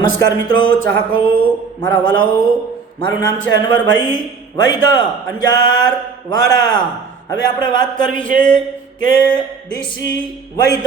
નમસ્કાર મિત્રો, ચાહકો, મારા વાલાઓ. મારું નામ છે અનવરભાઈ વૈદ અંજાર વાડા હવે આપણે વાત કરવી છે કે દેશી વૈદ.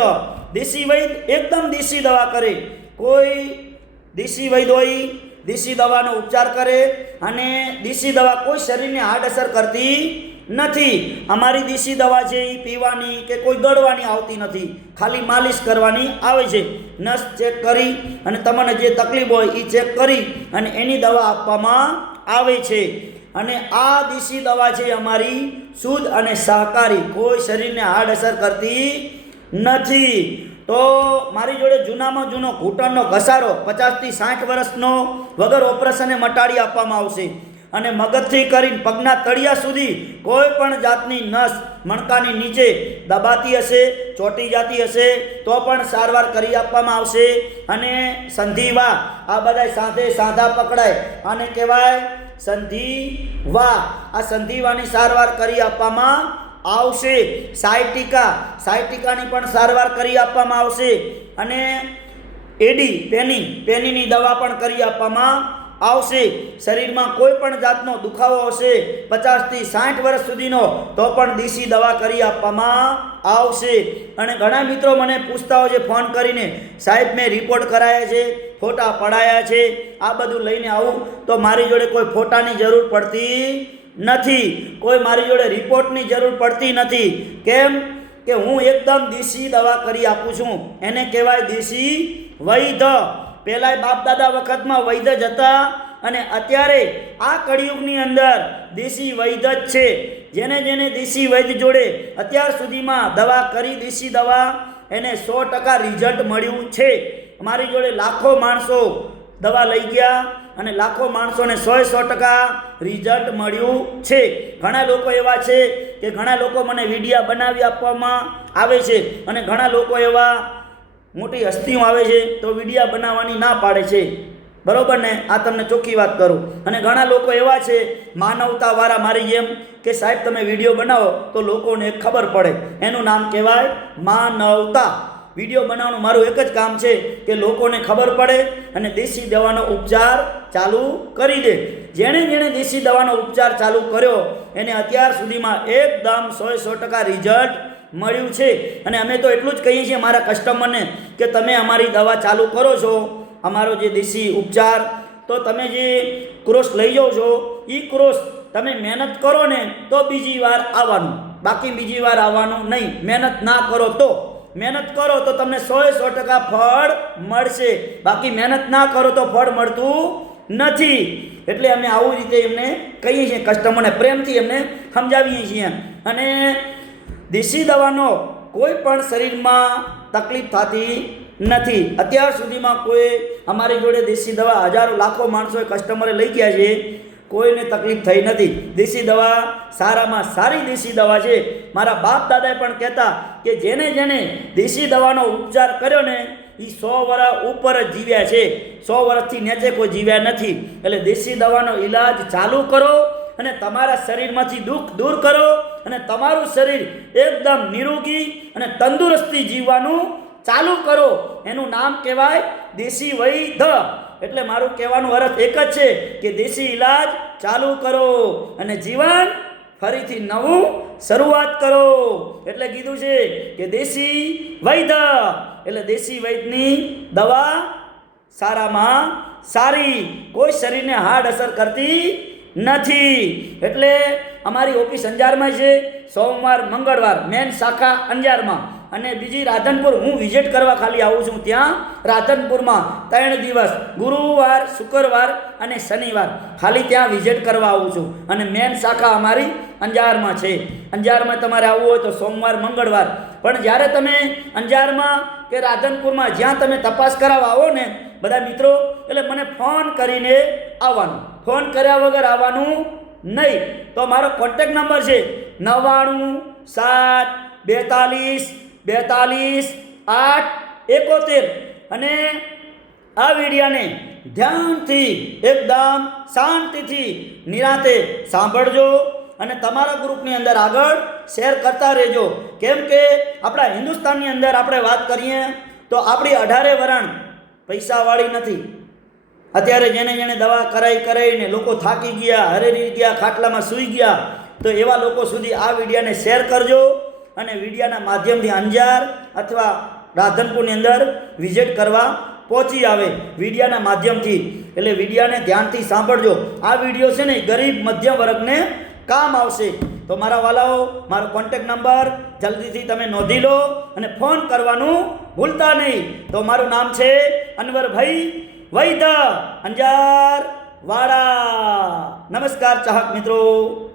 દેશી વૈદ એકદમ દેશી દવા કરે. કોઈ દેશી વૈદ હોય, દેશી દવાનો ઉપચાર કરે અને દેશી દવા કોઈ શરીરને અસર કરતી નથી. અમારી દેશી દવા છે એ પીવાની કે કોઈ ગળવાની આવતી નથી. ખાલી માલિશ કરવાની આવે છે. નસ ચેક કરી અને તમને જે તકલીફ હોય એ ચેક કરી અને એની દવા આપવામાં આવે છે. અને આ દેશી દવા છે અમારી શુદ્ધ અને સહકારી કોઈ શરીરને હાડ અસર કરતી નથી. તો મારી જોડે જૂનામાં જૂનો ઘૂંટણનો ઘસારો પચાસથી સાઠ વર્ષનો વગર ઓપરેશને મટાડી આપવામાં આવશે. અને મગજથી કરીને પગના તળિયા સુધી કોઈ પણ જાતની નસ મણકાની નીચે દબાતી હશે, ચોટી જતી હશે, તો પણ સારવાર કરી આપવામાં આવશે. અને સંધિવા, આ બધા સાથે સાંધા પકડાય. અને કહેવાય સંધિવા. આ સંધિવાની સારવાર કરી આપવામાં આવશે. સાયટિકા, સાયટિકાની પણ સારવાર કરી આપવામાં આવશે. અને એડી, પેની, પેનીની દવા પણ કરી આપવામાં આવશે. શરીરમાં કોઈ પણ જાતનો દુખાવો હશે, પચાસથી સાઠ વર્ષ સુધીનો, તો પણ દેશી દવા કરી આપવામાં આવશે. અને ઘણા મિત્રો મને પૂછતા હોય છે, ફોન કરીને, સાહેબ, મેં રિપોર્ટ કરાયા છે, ફોટા પડાયા છે, આ બધું લઈને આવું. તો મારી જોડે કોઈ ફોટાની જરૂર પડતી નથી. કોઈ મારી જોડે રિપોર્ટની જરૂર પડતી નથી. કેમ કે હું એકદમ દેશી દવા કરી આપું છું. એને કહેવાય દેશી વૈધ. પહેલાં બાપ દાદા વખતમાં વૈધ જ હતા અને અત્યારે આ કળિયુગની અંદર દેશી વૈધ જ છે. જેને જેને દેશી વૈદ જોડે અત્યાર સુધીમાં દવા કરી દેશી દવા, એને સો ટકા રિઝલ્ટ મળ્યું છે. મારી જોડે લાખો માણસો દવા લઈ ગયા અને લાખો માણસોને સોએ સો ટકા રિઝલ્ટ મળ્યું છે. ઘણા લોકો એવા છે કે ઘણા લોકો મને વિડીયા બનાવી આપવામાં આવે છે અને ઘણા લોકો એવા મોટી હસ્તીઓ આવે છે તો વિડીયા બનાવવાની ના પાડે છે. બરાબર ને? આ તમને ચોખ્ખી વાત કરું. અને ઘણા લોકો એવા છે, માનવતાવાળા મારી જેમ, કે સાહેબ તમે વીડિયો બનાવો તો લોકોને ખબર પડે. એનું નામ કહેવાય માનવતા. વીડિયો બનાવવાનું મારું એક જ કામ છે, કે લોકોને ખબર પડે અને દેશી દવાનો ઉપચાર ચાલુ કરી દે. જેણે જેણે દેશી દવાનો ઉપચાર ચાલુ કર્યો, એને અત્યાર સુધીમાં એકદમ સો સો ટકા રિઝલ્ટ મળ્યું છે. અને અમે તો એટલું જ કહીએ છીએ મારા કસ્ટમરને કે તમે અમારી દવા ચાલુ કરો છો, અમારો જે દેશી ઉપચાર, તો તમે જે ક્રોસ લઈ જાઓ છો એ ક્રોસ તમે મહેનત કરો ને તો બીજી વાર આવવાનું. બાકી બીજી વાર આવવાનું નહીં. મહેનત ના કરો તો. મહેનત કરો તો તમને સોએ સો ટકા ફળ મળશે. બાકી મહેનત ના કરો તો ફળ મળતું નથી. એટલે અમે આવું રીતે એમને કહીએ છીએ કસ્ટમરને પ્રેમથી એમને સમજાવીએ છીએ. અને દેશી દવાનો કોઈ પણ શરીરમાં તકલીફ થતી નથી. અત્યાર સુધીમાં કોઈ અમારી જોડે દેશી દવા હજારો, લાખો માણસોએ કસ્ટમરે લઈ ગયા છે, કોઈને તકલીફ થઈ નથી. દેશી દવા સારામાં સારી દેશી દવા છે. મારા બાપ દાદાએ પણ કહેતા કે જેને જેને દેશી દવાનો ઉપચાર કર્યો ને એ સો વર્ષ ઉપર જ જીવ્યા છે. સો વર્ષથી નીચે કોઈ જીવ્યા નથી. એટલે દેશી દવાનો ઈલાજ ચાલુ કરો અને તમારા શરીરમાંથી દુઃખ દૂર કરો. અને તમારું શરીર એકદમ નિરોગી અને તંદુરસ્તી જીવવાનું ચાલુ કરો. એનું નામ કહેવાય દેશી વૈધ. એટલે મારું કહેવાનું અર્થ એક જ છે કે દેશી ઈલાજ ચાલુ કરો અને જીવન ફરીથી નવું શરૂઆત કરો. એટલે કીધું છે કે દેશી વૈધ. એટલે દેશી વૈદની દવા સારામાં સારી. કોઈ શરીરને હાર્ડ અસર કરતી નથી. એટલે અમારી ઓફિસ અંજારમાં છે. સોમવાર, મંગળવાર, મેન શાખા અંજારમાં. અને બીજી રાધનપુર, હું વિઝિટ કરવા ખાલી આવું છું ત્યાં. રાધનપુરમાં ત્રણ દિવસ, ગુરુવાર, શુક્રવાર અને શનિવાર ખાલી ત્યાં વિઝિટ કરવા આવું છું. અને મેન શાખા અમારી અંજારમાં છે. અંજારમાં તમારે આવવું હોય તો સોમવાર, મંગળવાર. પણ જ્યારે તમે અંજારમાં કે રાધનપુરમાં જ્યાં તમે તપાસ કરાવવા આવો ને, બધા મિત્રો, એટલે મને ફોન કરીને આવવાનું. ફોન કર્યા વગર આવવાનું નહીં. તો મારો કોન્ટેક નંબર છે નવ્વાણું, સાત, બેતાલીસ બેતાલીસ, આઠ, એકોતેર. અને આ વિડીયાને ધ્યાનથી એકદમ શાંતિથી, નિરાતે સાંભળજો અને તમારા ગ્રુપની અંદર આગળ શેર કરતા રહેજો. કેમ કે આપણા હિન્દુસ્તાનની અંદર આપણે વાત કરીએ તો આપણી અઢારે વરણ પૈસાવાળી નથી. અત્યારે જેને જેને દવા કરાઈ કરાઈને લોકો થાકી ગયા, હરેરી ગયા, ખાટલામાં સૂઈ ગયા, તો એવા લોકો સુધી આ વિડીયાને શેર કરજો અને વિડીયાના માધ્યમથી અંજાર અથવા રાધનપુરની અંદર વિઝિટ કરવા પહોંચી આવે વિડીયાના માધ્યમથી. એટલે વિડીયાને ધ્યાનથી સાંભળજો. આ વીડિયો છે ને ગરીબ મધ્યમ વર્ગને કામ આવશે. તો મારા વાલાઓ, મારો કોન્ટેક નંબર જલ્દીથી તમે નોંધી લો અને ફોન કરવાનું ભૂલતા નહીં. તો મારું નામ છે અનવરભાઈ વૈદ અંજાર વાડા. નમસ્કાર ચાહક મિત્રો.